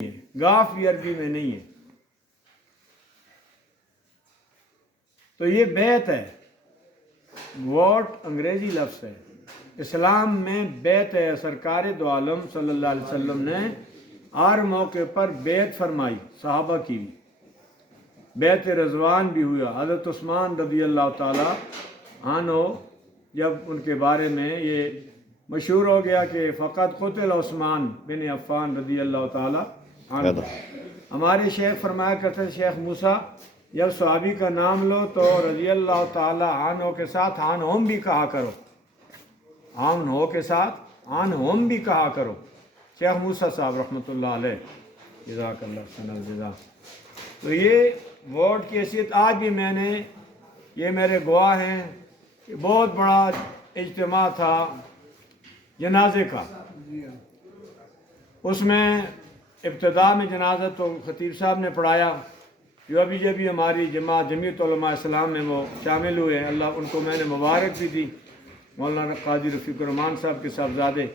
Golf بھی عربی میں نہیں ہے. تو یہ بیعت ہے، ووٹ انگریزی لفظ ہے. اسلام میں بیعت ہے. سرکار دو عالم صلی اللہ علیہ وسلم نے ہر موقع پر بیعت فرمائی، صحابہ کی بھی. بیعت رضوان بھی ہوا. حضرت عثمان رضی اللہ تعالیٰ عنہ جب ان کے بارے میں یہ مشہور ہو گیا کہ فقط قتل عثمان بن عفان رضی اللہ تعالیٰ عنہ. ہمارے شیخ فرمایا کرتے تھے، شیخ موسیٰ، جب صحابی کا نام لو تو رضی اللہ تعالیٰ عنہ کے ساتھ عنہم بھی کہا کرو، عنہ کے ساتھ عنہم بھی کہا کرو. شیخ موسیٰ صاحب رحمۃ اللہ علیہ، جزاک اللہ خیر الجزا. تو یہ ووٹ کی حیثیت آج بھی میں نے، یہ میرے گواہ ہیں کہ بہت بڑا اجتماع تھا جنازے کا. اس میں ابتدا میں جنازہ تو خطیب صاحب نے پڑھایا، جو ابھی ہماری جمعیت علماء اسلام میں وہ شامل ہوئے. اللہ ان کو میں نے مبارک بھی دی، مولانا قاضی رفیق الرحمان صاحب کے صاحبزادے.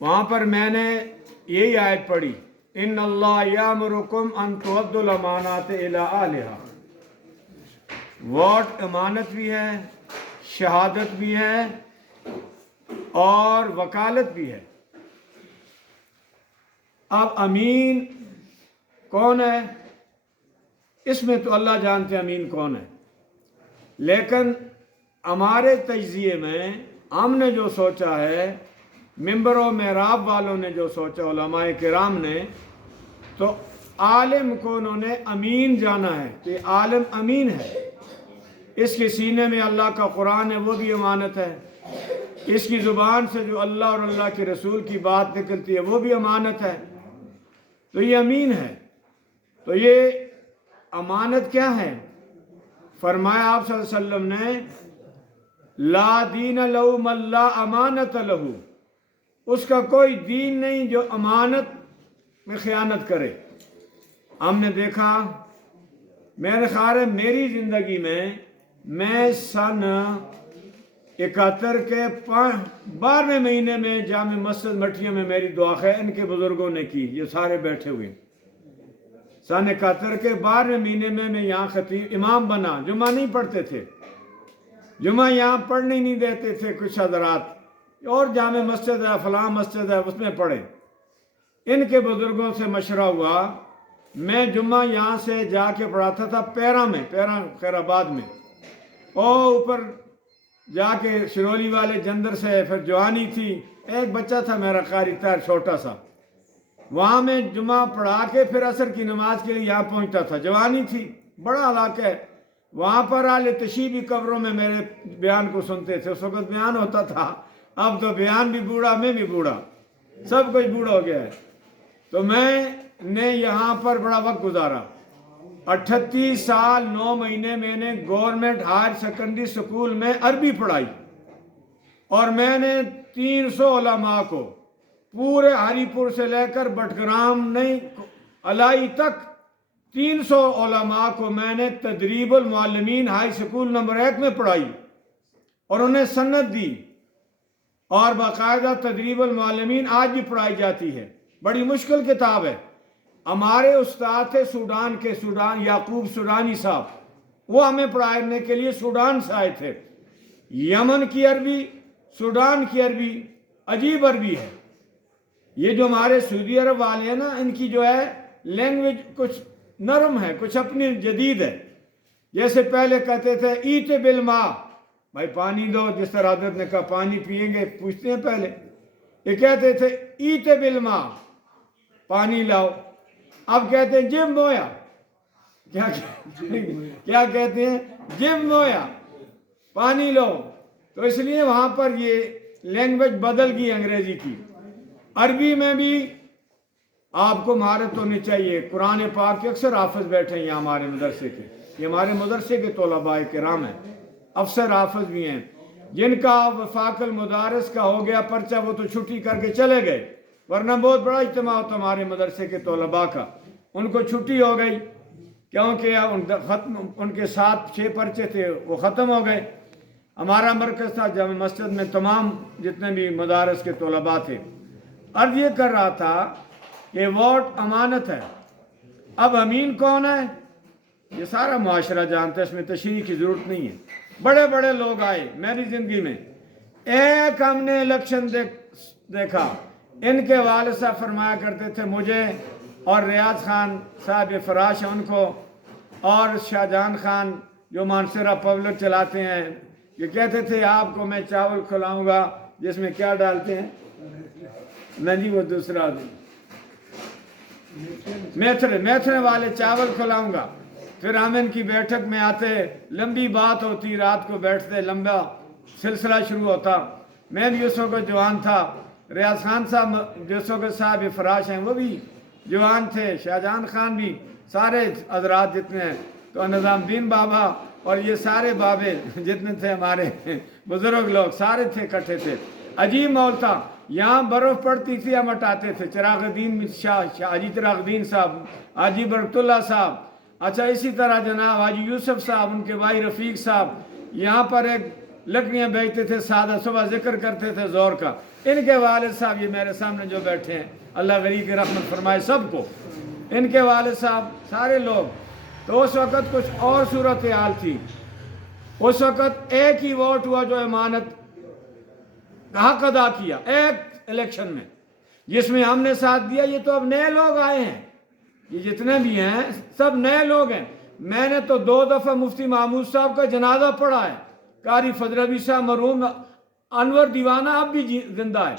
وہاں پر میں نے یہی آیت پڑھی، ان اللہ یامرکم ان تؤدوا الامانات الی اہلہا. ووٹ امانت بھی ہے، شہادت بھی ہے اور وکالت بھی ہے. اب امین کون ہے؟ اس میں تو اللہ جانتے امین کون ہے، لیکن ہمارے تجزیے میں ہم نے جو سوچا ہے، منبر و محراب والوں نے جو سوچا، علماء کرام نے، تو عالم کو انہوں نے امین جانا ہے کہ عالم امین ہے. اس کے سینے میں اللہ کا قرآن ہے، وہ بھی امانت ہے. اس کی زبان سے جو اللہ اور اللہ کے رسول کی بات نکلتی ہے وہ بھی امانت ہے. تو یہ امین ہے. تو یہ امانت کیا ہے؟ فرمایا آپ صلی اللہ علیہ وسلم نے، لا دین لہو من لا امانت لہو. اس کا کوئی دین نہیں جو امانت میں خیانت کرے. ہم نے دیکھا، میرے خیال ہے میری زندگی میں سن 71 کے 12ویں مہینے میں جامع مسجد مٹھیوں میں میری دعا ہے ان کے بزرگوں نے کی، یہ سارے بیٹھے ہوئے. سن 71 کے 12ویں مہینے میں یہاں خطیب امام بنا. جمعہ نہیں پڑھتے تھے، جمعہ یہاں پڑھنے نہیں دیتے تھے کچھ حضرات، اور جامع مسجد ہے، فلاں مسجد ہے، اس میں پڑھے. ان کے بزرگوں سے مشورہ ہوا، میں جمعہ یہاں سے جا کے پڑھاتا تھا پیرا خیر آباد میں، اور اوپر جا کے شرولی والے جندر سے. پھر جوانی تھی، ایک بچہ تھا میرا قاری طاہر چھوٹا سا، وہاں میں جمعہ پڑھا کے پھر عصر کی نماز کے لیے یہاں پہنچتا تھا. جوانی تھی، بڑا علاقہ ہے. وہاں پر اہل تشیع قبروں میں میرے بیان کو سنتے تھے. اس وقت بیان ہوتا تھا، اب تو بیان بھی بوڑھا، میں بھی بوڑھا، سب کچھ بوڑھا ہو گیا ہے. تو میں نے یہاں پر بڑا وقت گزارا. 38 سال 9 مہینے میں نے گورنمنٹ ہائر سیکنڈری سکول میں عربی پڑھائی، اور میں نے 300 علماء کو پورے ہری پور سے لے کر بٹگرام نہیں الائی تک 300 علماء کو میں نے تدریب المعلمین ہائی سکول نمبر 1 میں پڑھائی اور انہیں سند دی. اور باقاعدہ تدریب المعلمین آج بھی پڑھائی جاتی ہے. بڑی مشکل کتاب ہے. ہمارے استاد تھے سوڈان کے، یعقوب سوڈانی صاحب، وہ ہمیں پڑھانے کے لیے سوڈان سے آئے تھے. یمن کی عربی، سوڈان کی عربی عجیب عربی ہے. یہ جو ہمارے سعودی عرب والے ہیں نا، ان کی جو ہے لینگویج کچھ نرم ہے، کچھ اپنی جدید ہے. جیسے پہلے کہتے تھے ایت بالماء، بھائی پانی دو، جس طرح حضرت نے کہا پانی پیئیں گے، پوچھتے ہیں پہلے. یہ کہتے تھے ایت بالماء، پانی لاؤ. اب کہتے ہیں جم مویا، کیا کہتے ہیں؟ جم مویا، پانی لو. تو اس لیے وہاں پر یہ لینگویج بدل گئی انگریزی کی. عربی میں بھی آپ کو مہارت ہونی چاہیے. قرآن پاک کے اکثر حافظ بیٹھے ہیں یہاں ہمارے مدرسے کے، یہ ہمارے مدرسے کے طلباء کرام ہیں، افسر حافظ بھی ہیں. جن کا وفاق المدارس کا ہو گیا پرچہ، وہ تو چھٹی کر کے چلے گئے، ورنہ بہت بڑا اجتماع ہوتا ہمارے مدرسے کے طلباء کا. ان کو چھٹی ہو گئی کیونکہ ان کے 7-6 پرچے تھے، وہ ختم ہو گئے. ہمارا مرکز تھا جامع مسجد میں، تمام جتنے بھی مدارس کے طلباء تھے. عرض یہ کر رہا تھا کہ ووٹ امانت ہے۔ اب امین کون ہے یہ سارا معاشرہ جانتا ہے، اس میں تشریح کی ضرورت نہیں ہے۔ بڑے بڑے لوگ آئے میری زندگی میں، ایک ہم نے الیکشن دیکھا، ان کے والد صاحب فرمایا کرتے تھے مجھے اور ریاض خان صاحب فراش ہیں ان کو، اور شاہ جہان خان جو مانسرا پبلک چلاتے ہیں، یہ کہتے تھے آپ کو میں چاول کھلاؤں گا جس میں کیا ڈالتے ہیں، نہیں جی وہ دوسرا میتھرے والے چاول کھلاؤں گا۔ پھر ہم ان کی بیٹھک میں آتے، لمبی بات ہوتی، رات کو بیٹھتے، لمبا سلسلہ شروع ہوتا۔ میں جس وقت جوان تھا، ریاض خان صاحب جس وقت صاحب فراش ہیں وہ بھی جوان تھے، شاہ جہان خان بھی، سارے حضرات جتنے ہیں، تو نظام الدین بابا اور یہ سارے بابے جتنے تھے ہمارے بزرگ لوگ سارے تھے، اکٹھے تھے۔ عجیب ماحول تھا، یہاں برف پڑتی تھی ہم ہٹاتے تھے، چراغ الدین شاہ حاجی چراغ الدین صاحب، حاجی برکت اللہ صاحب، اچھا اسی طرح جناب حاجی یوسف صاحب، ان کے بھائی رفیق صاحب یہاں پر ایک لکڑیاں بیچتے تھے، سادہ صبح ذکر کرتے تھے زور کا۔ ان کے والد صاحب یہ میرے سامنے جو بیٹھے ہیں، اللہ غریب کی رحمت فرمائے سب کو، ان کے والد صاحب سارے لوگ۔ تو اس وقت کچھ اور صورتحال تھی، اس وقت ایک ہی ووٹ ہوا جو امانت کا حق ادا کیا ایک الیکشن میں، جس میں ہم نے ساتھ دیا۔ یہ تو اب نئے لوگ آئے ہیں، یہ جتنے بھی ہیں سب نئے لوگ ہیں۔ میں نے تو 2 دفعہ مفتی محمود صاحب کا جنازہ پڑھا ہے، قاری فضل ربی صاحب مرحوم انور دیوانہ اب بھی زندہ ہے،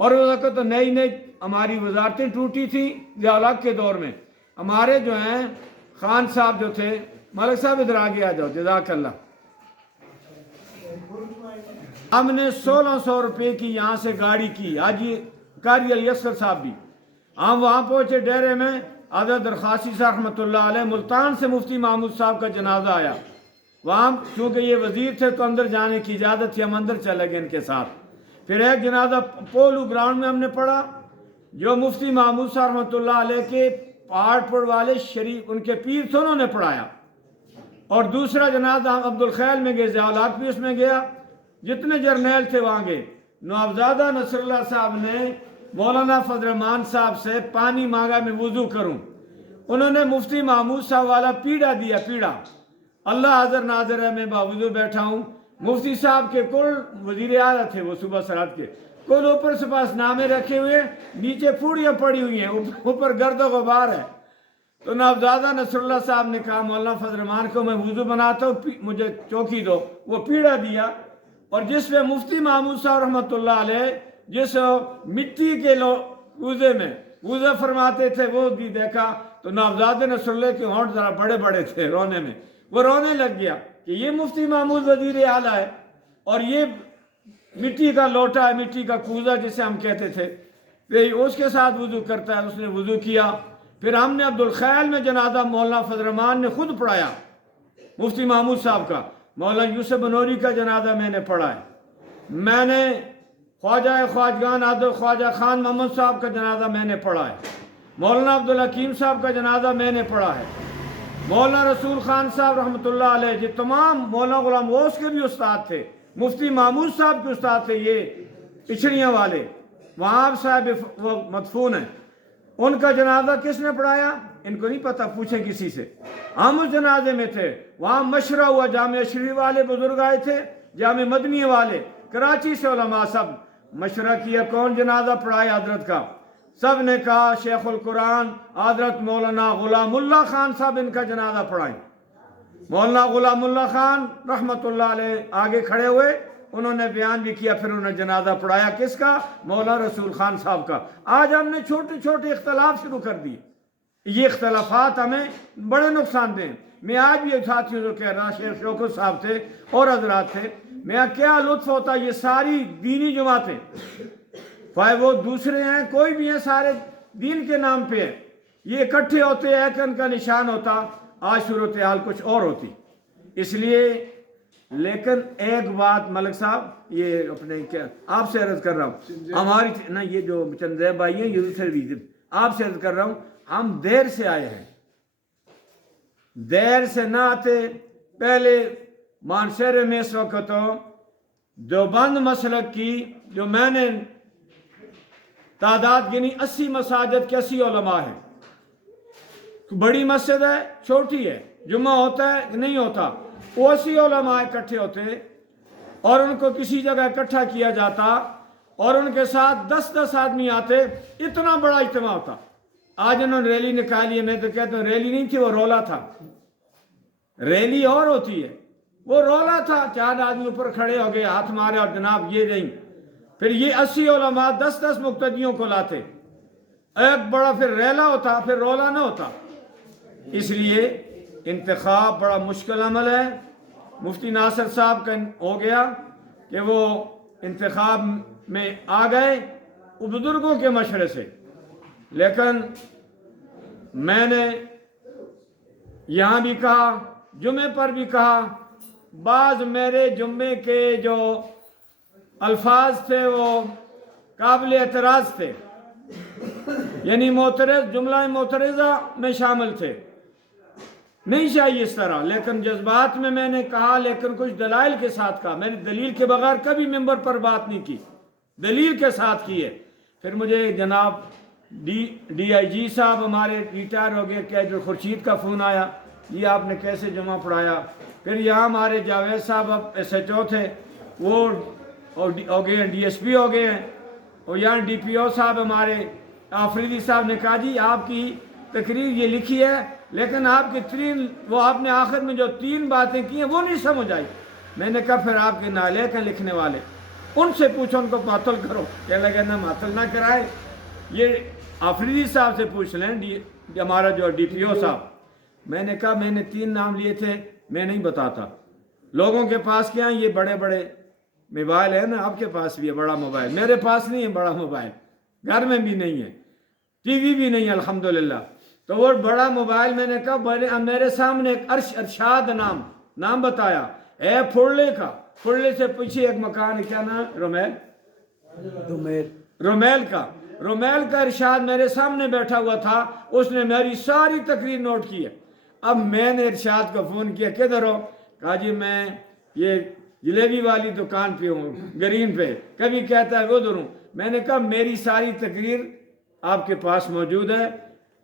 اور اس وقت تو نئی ہماری وزارتیں ٹوٹی تھیں ضیاء الحق کے دور میں۔ ہمارے جو ہیں خان صاحب جو تھے، ملک صاحب ادھر آگے آ جاؤ، جزاک اللہ۔ ہم نے 1600 روپے کی یہاں سے گاڑی کی، حاجی قاری علی اصغر صاحب بھی، ہم وہاں پہنچے ڈیرے میں، حضرت درخواسی صاحب رحمۃ اللہ علیہ ملتان سے مفتی محمود صاحب کا جنازہ آیا، وہاں چونکہ یہ وزیر تھے تو اندر جانے کی اجازت تھی، ہم اندر چلے گئے ان کے ساتھ۔ پھر ایک جنازہ پولو گراؤنڈ میں ہم نے پڑھا، جو مفتی محمود صاحب رحمۃ اللہ علیہ کے پہاڑ پور والے شریف ان کے پیر تھے، انہوں نے پڑھایا۔ اور دوسرا جنازہ عبد الخیل میں گئے، ضیاء الحق بھی اس میں گیا، جتنے جرنیل تھے وہاں گئے۔ نوابزادہ نصر اللہ صاحب نے مولانا فضل الرحمان صاحب سے پانی مانگا میں وضو کروں، انہوں نے مفتی محمود صاحب والا پیڑا دیا، پیڑا۔ اللہ حاضر ناظر ہے، میں باوضو بیٹھا ہوں، مفتی صاحب کے کل وزیر اعلیٰ تھے وہ صوبہ سرحد کے، کل اوپر سے پاس نامے رکھے ہوئے، نیچے پھوڑیاں پڑی ہوئی ہیں، اوپر گرد و غبار ہے۔ تو نوابزادہ نصر اللہ صاحب نے کہا مولانا فضل الرحمان کو میں وضو بناتا ہوں، مجھے چوکی دو، وہ پیڑا دیا، اور جس میں مفتی محمود صاحب رحمۃ اللہ علیہ جس مٹی کے کوزے میں وضو فرماتے تھے وہ بھی دیکھا، تو نوابزادہ نصر اللہ کے ہونٹ ذرا بڑے بڑے تھے رونے میں، وہ رونے لگ گیا کہ یہ مفتی محمود وزیر اعلیٰ ہے اور یہ مٹی کا لوٹا ہے، مٹی کا کوزہ جسے ہم کہتے تھے، اس کے ساتھ وضو کرتا ہے۔ اس نے وضو کیا۔ پھر ہم نے عبد الخیل میں جنازہ مولانا فضل الرحمان نے خود پڑھایا، مفتی محمود صاحب کا۔ مولانا یوسف بنوری کا جنازہ میں نے پڑھا ہے۔ میں نے خواجہ خواجگان عادل خواجہ خان محمد صاحب کا جنازہ میں نے پڑھا ہے۔ مولانا عبدالحکیم صاحب کا جنازہ میں نے پڑھا ہے۔ مولانا رسول خان صاحب رحمۃ اللہ علیہ، یہ تمام مولانا غلام غوث کے بھی استاد تھے، مفتی محمود صاحب کے استاد تھے، یہ پچھڑیاں والے، وہاں صاحب وہ مدفون ہیں۔ ان کا جنازہ کس نے پڑھایا ان کو نہیں پتا، پوچھیں کسی سے۔ ہم اس جنازے میں تھے، وہاں مشورہ ہوا، جامعہ اشرفی والے بزرگ آئے تھے، جامعہ مدنی والے، کراچی سے علماء، سب مشورہ کیا کون جنازہ پڑھائے حضرت کا۔ سب نے کہا شیخ القرآن حضرت مولانا غلام اللہ خان صاحب ان کا جنازہ پڑھائیں۔ مولانا غلام اللہ خان رحمۃ اللہ علیہ آگے کھڑے ہوئے، انہوں نے بیان بھی کیا، پھر انہوں نے جنازہ پڑھایا کس کا؟ مولانا رسول خان صاحب کا۔ آج ہم نے چھوٹے چھوٹے اختلاف شروع کر دیے، یہ اختلافات ہمیں بڑے نقصان دیں۔ میں آج بھی ایک ساتھیوں کو کہہ رہا، شیخ شوکت صاحب تھے اور حضرات تھے، میں کیا لطف ہوتا، یہ ساری دینی جماعتیں، چاہے وہ دوسرے ہیں کوئی بھی ہیں، سارے دین کے نام پہ ہیں، یہ اکٹھے ہوتے، ایک ان کا نشان ہوتا، آج صورتحال کچھ اور ہوتی۔ اس لیے لیکن ایک بات ملک صاحب، یہ اپنے کیا آپ سے عرض کر رہا ہوں، ہماری نہ یہ جو چندیب بھائی ہیں یہ سے بھی آپ سے عرض کر رہا ہوں، ہم دیر سے آئے ہیں، دیر سے نہ آتے پہلے مانسہرے میں اس وقت دیوبند مسلک کی جو میں نے تعداد گنی 80 مساجد کے 80 علماء ہیں. بڑی مسجد ہے چھوٹی ہے, جمعہ ہوتا ہے کہ نہیں ہوتا, وہ 80 علماء اکٹھے ہوتے اور ان کو کسی جگہ اکٹھا کیا جاتا اور ان کے ساتھ 10-10 آدمی آتے, اتنا بڑا اجتماع ہوتا. آج انہوں نے ریلی نکالی ہے, میں تو کہتا ہوں ریلی نہیں تھی, وہ رولا تھا. ریلی اور ہوتی ہے, وہ رولا تھا. 4 آدمی اوپر کھڑے ہو گئے, ہاتھ مارے اور جناب یہ نہیں. پھر یہ 80 علماء 10-10 مقتدیوں کو لاتے, ایک بڑا پھر ریلا ہوتا, پھر رولا نہ ہوتا. اس لیے انتخاب بڑا مشکل عمل ہے. مفتی ناصر صاحب کا ہو گیا کہ وہ انتخاب میں آ گئے بزرگوں کے مشورے سے, لیکن میں نے یہاں بھی کہا, جمعے پر بھی کہا, بعض میرے جمعے کے جو الفاظ تھے وہ قابل اعتراض تھے, یعنی معترض, جملہ معترضہ میں شامل تھے. نہیں چاہیے اس طرح, لیکن جذبات میں نے کہا, لیکن کچھ دلائل کے ساتھ کہا. میں نے دلیل کے بغیر کبھی ممبر پر بات نہیں کی, دلیل کے ساتھ کی ہے. پھر مجھے جناب ڈی آئی جی صاحب ہمارے ریٹائر ہو گئے کیڈر خورشید کا فون آیا, یہ آپ نے کیسے جمعہ پڑھایا. پھر یہاں ہمارے جاوید صاحب اب SHO تھے, وہ ہو گئے ہیں ڈی ایس پی ہو گئے ہیں, اور یہاں DPO صاحب ہمارے آفریدی صاحب نے کہا جی آپ کی تقریر یہ لکھی ہے, لیکن آپ کی وہ آپ نے آخر میں جو 3 باتیں کی ہیں وہ نہیں سمجھ آئی. میں نے کہا پھر آپ کے نالائق ہیں لکھنے والے, ان سے پوچھو, ان کو معطل کرو. کہنے لگے نہ معطل نہ کرائے, یہ آفریدی صاحب سے پوچھ لیں, ہمارا جو DPO صاحب. میں نے کہا میں نے 3 نام لیے تھے, میں نہیں بتاتا. لوگوں کے پاس کیا ہیں یہ بڑے بڑے موبائل ہے نا, آپ کے پاس بھی ہے بڑا موبائل, میرے پاس نہیں ہے بڑا موبائل, گھر میں بھی نہیں ہے, ٹی وی بھی نہیں ہے الحمدللہ. تو وہ بڑا موبائل, میں نے کہا میرے سامنے ایک ارشاد نام بتایا, اے پھڑلے کا, پھڑلے سے پیچھے ایک مکان ہے, کیا نام, رومیل کا. رومیل کا ارشاد میرے سامنے بیٹھا ہوا تھا, اس نے میری ساری تقریر نوٹ کی ہے. اب میں نے ارشاد کو فون کیا, کدھر ہو؟ کہا جی میں یہ جلیبی والی دکان پہ ہوں گرین پہ. کبھی کہتا ہے ادھر ہوں. میں نے کہا میری ساری تقریر آپ کے پاس موجود ہے,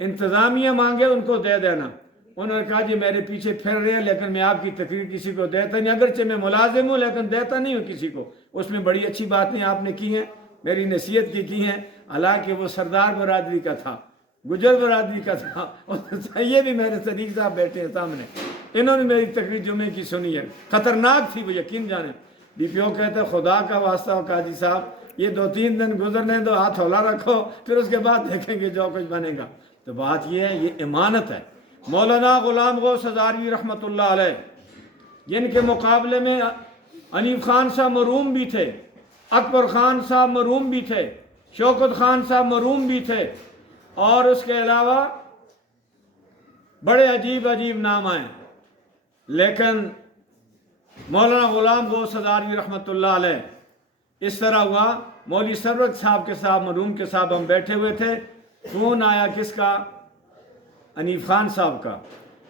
انتظامیہ مانگے ان کو دے دینا. انہوں نے کہا جی میرے پیچھے پھر رہے ہیں, لیکن میں آپ کی تقریر کسی کو دیتا نہیں, اگرچہ میں ملازم ہوں لیکن دیتا نہیں ہوں کسی کو. اس میں بڑی اچھی باتیں آپ نے کی ہیں, میری نصیحت کی ہیں, حالانکہ وہ سردار برادری کا تھا, گجر برادری کا تھا. یہ بھی میرے صدیق صاحب بیٹھے ہیں سامنے, انہوں نے میری تقریر جمعے کی سنی ہے, خطرناک تھی وہ یقین جانیں. DPO کہتے ہیں خدا کا واسطہ ہو قاضی صاحب یہ 2-3 دن گزرنے دو, ہاتھ ہولا رکھو, پھر اس کے بعد دیکھیں گے جو کچھ بنے گا. تو بات یہ ہے, یہ امانت ہے. مولانا غلام غوث ہزاروی رحمۃ اللہ علیہ, جن کے مقابلے میں انیف خان صاحب مرحوم بھی تھے, اکبر خان صاحب مرحوم بھی تھے, شوکت خان صاحب مرحوم بھی تھے, اور اس کے علاوہ بڑے عجیب نام آئے. لیکن مولانا غلام غوث ہزاروی رحمۃ اللہ علیہ اس طرح ہوا, مولوی سرورت صاحب کے ساتھ مرحوم کے صاحب ہم بیٹھے ہوئے تھے, فون آیا کس کا, انیف خان صاحب کا.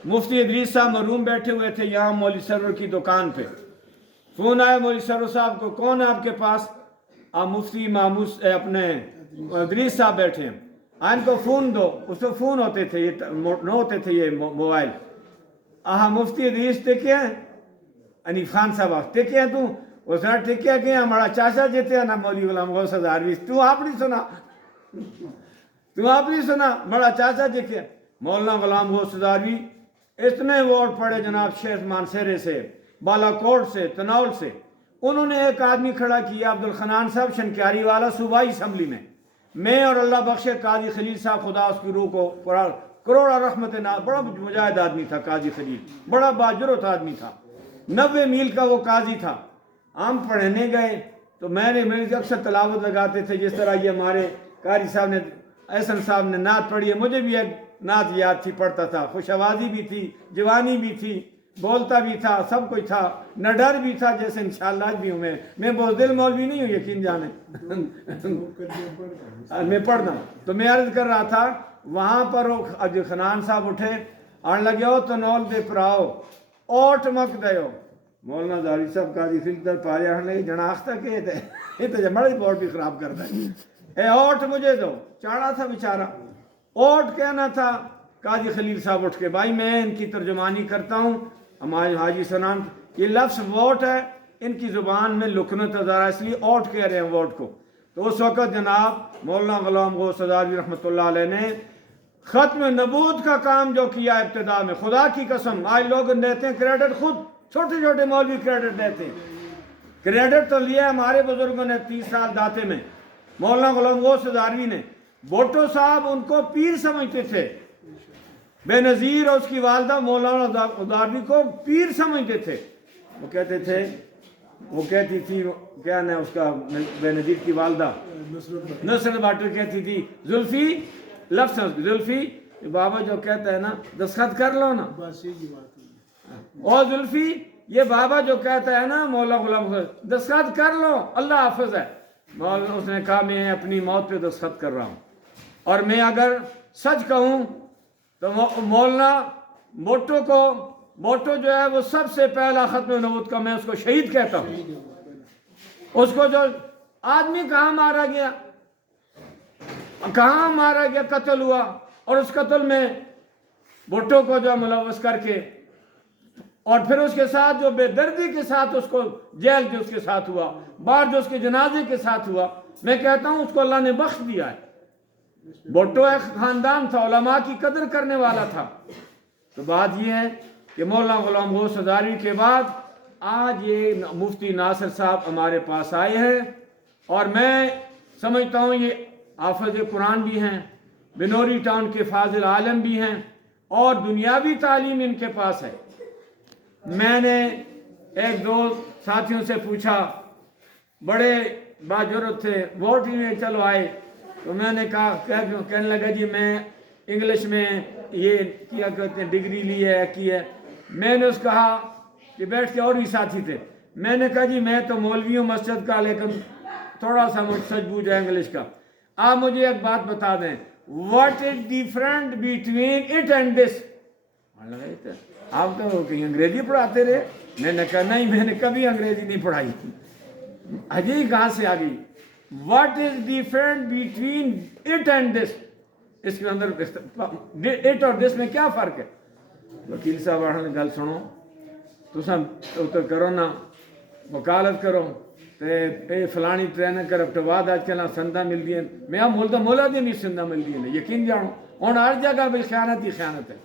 مفتی ادریس صاحب مرحوم بیٹھے ہوئے تھے یہاں مولوی سرور کی دکان پہ. فون آیا مولوی سرور صاحب کو, کون ہے آپ کے پاس؟ آپ مفتی محمود اپنے ادریس صاحب بیٹھے ہیں, ان کو فون دو. اس کو فون ہوتے تھے, یہ نہ ہوتے تھے یہ موبائل. مفتی ادریس ٹکے ہیں, انیف خان صاحب ٹکے ہیں, تو اس نے ٹکیا کہ ہمارا چاچا جیتے ہیں نا مولوی غلام غوث ہزاروی, تو آپ نہیں سنا بڑا چاچا جیتے. مولانا غلام غوث ہزاروی اتنے ووٹ پڑے جناب شیخ مانسیرے سے, بالا کوٹ سے, تناول سے. انہوں نے ایک آدمی کھڑا کیا عبدالخنان صاحب شنکیاری والا صوبائی اسمبلی میں اور اللہ بخش قاضی خلیل صاحب, خدا اس کی روح کو کروڑا رحمت ناز, بڑا مجاہد آدمی تھا قاضی خلیل, بڑا باجرت آدمی تھا, 90 میل کا وہ قاضی تھا. ہم پڑھنے گئے تو میں نے اکثر تلاوت لگاتے تھے, جس طرح یہ ہمارے قاری صاحب نے, احسن صاحب نے نعت پڑھی ہے, مجھے بھی ایک نعت یاد تھی, پڑھتا تھا. خوش آوازی بھی تھی, جوانی بھی تھی, بولتا بھی تھا, سب کچھ تھا, نہ ڈر بھی تھا, جیسے انشاءاللہ آج بھی ہوں. میں بزدل مولوی نہیں ہوں یقین جانے, میں پڑھتا ہوں. تو میں عرض کر رہا تھا, وہاں پر خنان صاحب اٹھے, آن لگے ہو تو نول دے پراؤ اوٹ مک دے ہو. مولانا زاری صاحب قاضی فلتر پارے آن لگے جناخ تک یہ تو بڑے بورڈ بھی خراب کرتا ہے. اے اوٹ مجھے دو، چاڑا تھا بیچارہ، اوٹ کہنا تھا۔ قاضی خلیل صاحب اٹھ کے، بھائی میں ان کی ترجمانی کرتا ہوں، ہمارے حاجی سنان، یہ لفظ ووٹ ہے ان کی زبان میں لکنت ذرا، اس لیے اوٹ کہہ رہے ہیں ووٹ کو۔ تو اس وقت جناب مولانا غلام غوث ہزاروی رحمۃ اللہ علیہ نے ختم نبوت کا کام جو کیا ابتدا میں، خدا کی قسم آج لوگ دیتے ہیں کریڈٹ، خود چھوٹے چھوٹے مولوی کریڈٹ دیتے ہیں۔ کریڈٹ تو لیا ہمارے بزرگوں نے 30 سال داتے میں، مولانا غلام غوث ہزاروی نے۔ بھٹو صاحب ان کو پیر سمجھتے تھے، بے نظیر اور اس کی والدہ مولانا ہزاروی کو پیر سمجھتے تھے۔ وہ کہتے تھے، وہ کہتی تھی، کیا نا اس کا بے نظیر کی والدہ نصرت بھٹو کہتی تھی، زلفی، لفظ زلفی، بابا جو کہتا ہے نا دستخط کر لو نا، اور زلفی یہ بابا جو کہتا ہے نا مولانا غلام دستخط کر لو، اللہ حافظ ہے۔ مولانا اس نے کہا میں اپنی موت پہ دستخط کر رہا ہوں، اور میں اگر سچ کہوں تو مولانا بھٹو جو ہے وہ سب سے پہلا ختم نبوت کا، میں اس کو شہید کہتا ہوں۔ اس کو جو آدمی کہاں مارا گیا، کہاں مارا گیا، قتل ہوا، اور اس قتل میں بھٹو کو جو ملوث کر کے، اور پھر اس کے ساتھ جو بے دردی کے ساتھ اس کو جیل جو اس کے ساتھ ہوا، باہر جو اس کے جنازے کے ساتھ ہوا، میں کہتا ہوں اس کو اللہ نے بخش دیا ہے۔ بھٹو ایک خاندان تھا، علماء کی قدر کرنے والا تھا۔ تو بات یہ ہے کہ مولانا غلام غوث ہزاروی کے بعد آج یہ مفتی ناصر صاحب ہمارے پاس آئے ہیں، اور میں سمجھتا ہوں یہ حافظ قرآن بھی ہیں، بنوری ٹاؤن کے فاضل عالم بھی ہیں، اور دنیاوی تعلیم ان کے پاس ہے۔ میں نے ایک دو ساتھیوں سے پوچھا، بڑے باجرت تھے، ووٹ ہی میں چلو آئے، تو میں نے کہا، کہنے لگا جی میں انگلش میں یہ کیا کہتے ہیں ڈگری لی ہے کی ہے۔ میں نے اس کہا کہ بیٹھ کے، اور بھی ساتھی تھے، میں نے کہا جی میں تو مولوی ہوں مسجد کا، لیکن تھوڑا سا مجھ سچ بوجھ ہے انگلش کا، آپ مجھے ایک بات بتا دیں، what is different between it and دس؟ آپ تو کہیں انگریزی پڑھاتے رہے؟ میں نے کہا نہیں، میں نے کبھی انگریزی نہیں پڑھائی۔ حجی کہاں سے آ گئی؟ What is different between it and this, اس کے اندر اٹ اور دس میں کیا فرق ہے؟ وکیل صاحب گل سنو، تو کرو نا وکالت کرو تے فلانی ٹرین کر بعد آج کل سندہ مل دی ہیں، میں مولا دی نہیں سندہ مل دی ہیں، یقین جانو ہوں ہر جگہ بھی خیانت ہی خیانت ہے۔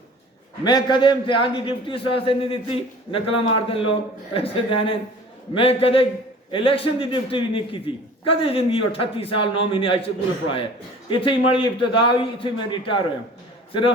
میں کدے امتحان کی ڈپٹی اس واسطے نہیں دیتی، نقل مار دیں لوگ پیسے دینے، میں کدے الیکشن کی ڈپٹی بھی نہیں کی تھی، کدے زندگی 38 سال 9 مہینے ہائی سکول پڑھایا، اتنے ہی مڑی ابتدا ہوئی، اتنے میں ریٹائر ہوا، صرف